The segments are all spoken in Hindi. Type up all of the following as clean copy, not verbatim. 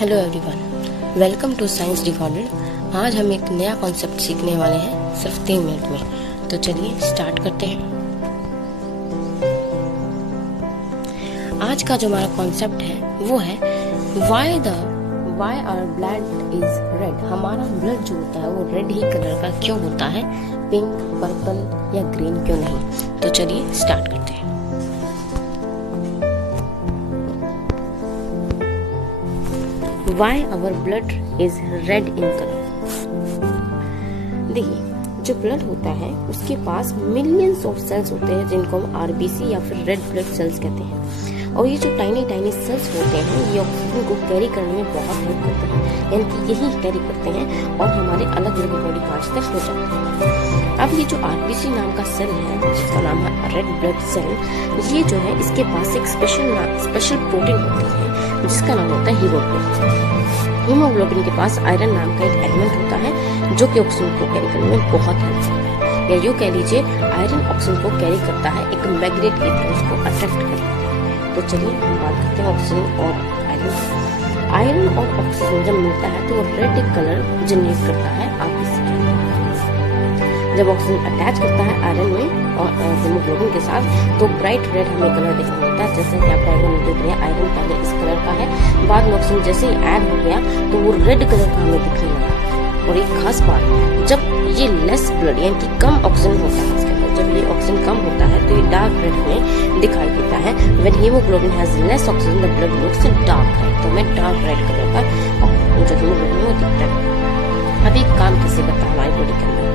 Hello everyone, welcome to science decoded. आज हम एक नया कॉन्सेप्ट सीखने वाले हैं सिर्फ 3 मिनट में। तो चलिए स्टार्ट करते हैं। आज का जो हमारा कॉन्सेप्ट है वो है why our blood is red. हमारा ब्लड जो होता है वो रेड ही कलर का क्यों होता है, पिंक, पर्पल या ग्रीन क्यों नहीं। तो चलिए स्टार्ट करते हैं। Why our blood is red in color? देखिए, जो ब्लड होता है उसके पास मिलियंस ऑफ सेल्स होते हैं जिनको हम आरबीसी या फिर रेड ब्लड सेल्स कहते हैं। और ये जो टाइनी टाइनी सेल्स होते हैं ये ऑक्सीजन को कैरी करने में बहुत हेल्प करते हैं, यानी कि यही कैरी करते हैं और हमारे अलग अलग बॉडी पार्ट्स तक हो जाते हैं। अब ये जो आरबीसी नाम का सेल है जिसका नाम है रेड ब्लड सेल, ये जो है इसके पास एक स्पेशल प्रोटीन होती है जिसका नाम होता है हीमोग्लोबिन। हीमोग्लोबिन के पास आयरन नाम का एक एलिमेंट होता है जो कि ऑक्सीजन को कैरी करने में बहुत हेल्प करता है, या यूँ कह लीजिए आयरन ऑक्सीजन को कैरी करता है, एक मैग्नेट की तरह उसको अट्रैक्ट करता है। तो चलिए हम बात करते हैं ऑक्सीजन और आयरन। आयरन और ऑक्सीजन जब मिलता है तो वो रेड कलर जनरेट करता है आरबीसी के अंदर। जब ऑक्सीजन अटैच करता है आयरन में और हीमोग्लोबिन के साथ तो ब्राइट रेड हमें कलर देखने को मिलता है। जैसे कि आप डायग्राम में देख रहे हैं, आयरन पहले इस कलर का है, बाद में ऑक्सीजन जैसे ही ऐड हो गया तो वो रेड कलर का हमें दिखने लगा। और एक खास बात, जब ये लेस ब्लड यानी कि कम ऑक्सीजन होता है इसके अंदर, जब ये ऑक्सीजन कम होता है तो ये डार्क रेड में दिखाई देता है। When haemoglobin has less oxygen the blood looks dark red, तो हमें डार्क रेड कलर का जो हीमोग्लोबिन वो दिखता है। अभी काम कैसे करता है हमारी बॉडी के अंदर,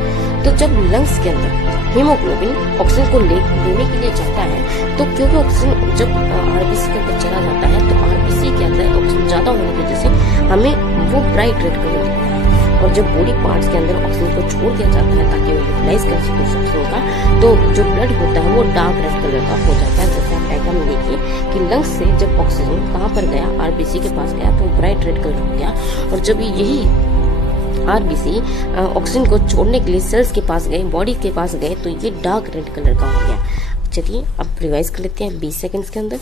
तो जब लंग्स के अंदर हीमोग्लोबिन ऑक्सीजन को लेने के लिए जाता है तो क्योंकि ऑक्सीजन जब आरबीसी के अंदर चला जाता है तो आरबीसी के अंदर ऑक्सीजन ज्यादा होने की वजह से हमें वो ब्राइट रेड कलर दिखता है। और जब बॉडी पार्ट्स के अंदर ऑक्सीजन को छोड़ दिया जाता है ताकि वो यूटिलाइज कर सके उस ऑक्सीजन का, तो जो ब्लड होता है वो डार्क रेड कलर का हो जाता है। जैसे आप डायग्राम में देखिए कि लंग्स से जब ऑक्सीजन कहाँ पर गया, आरबीसी के पास गया तो ब्राइट रेड कलर हो गया। और जब यही आरबीसी ऑक्सीजन को छोड़ने के लिए सेल्स के पास गए, बॉडी के पास गए, तो ये डार्क रेड कलर का हो गया। चलिए अब रिवाइज कर लेते हैं 20 सेकंड्स के अंदर।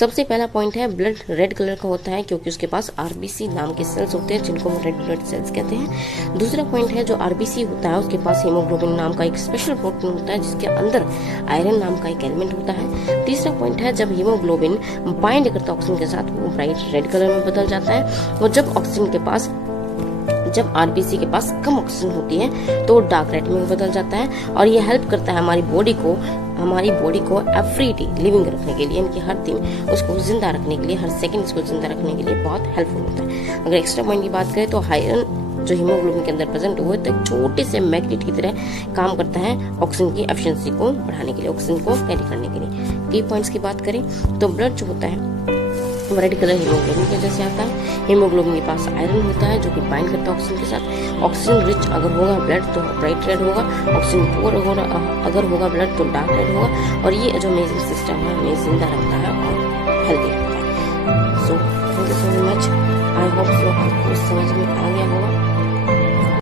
सबसे पहला पॉइंट है ब्लड रेड कलर का होता है क्योंकि उसके पास आरबीसी नाम के सेल्स होते हैं जिनको हम रेड ब्लड सेल्स कहते हैं। दूसरा पॉइंट है जो आरबीसी होता है उसके पास हीमोग्लोबिन नाम का एक स्पेशल प्रोटीन होता है जिसके अंदर आयरन नाम का एक एलिमेंट होता है। तीसरा पॉइंट है जब हीमोग्लोबिन बाइंड करता है ऑक्सीजन के साथ वो ब्राइट रेड कलर में बदल जाता है। और जब आरबीसी के पास कम ऑक्सीजन होती है तो डार्क रेड में बदल जाता है। और ये हेल्प करता है हमारी बॉडी को एवरीडे लिविंग रखने के लिए, यानी कि हर दिन उसको जिंदा रखने के लिए, हर सेकंड उसको जिंदा रखने के लिए बहुत हेल्पफुल होता है। अगर एक्स्ट्रा पॉइंट की बात करें तो आयरन जो हीमोग्लोबिन के अंदर प्रेजेंट हुए तो एक छोटे से मैग्नेट की तरह काम करता है ऑक्सीजन की एफिशिएंसी को बढ़ाने के लिए, ऑक्सीजन को कैरी करने के लिए। की पॉइंट्स की बात करें तो ब्लड जो होता है रेड कलर हीमोग्लोबिन की वजह से आता है। हीमोग्लोबिन के पास आयरन होता है जो कि बाइंड करता है ऑक्सीजन के साथ। ऑक्सीजन रिच अगर होगा ब्लड तो ब्राइट रेड होगा, ऑक्सीजन पुअर अगर होगा ब्लड तो डार्क रेड होगा। और ये जो अमेजिंग सिस्टम है हमें जिंदा रखता है और हेल्दी रखता है। So thank you so much. I hope so आपको समझ में आ गया होगा।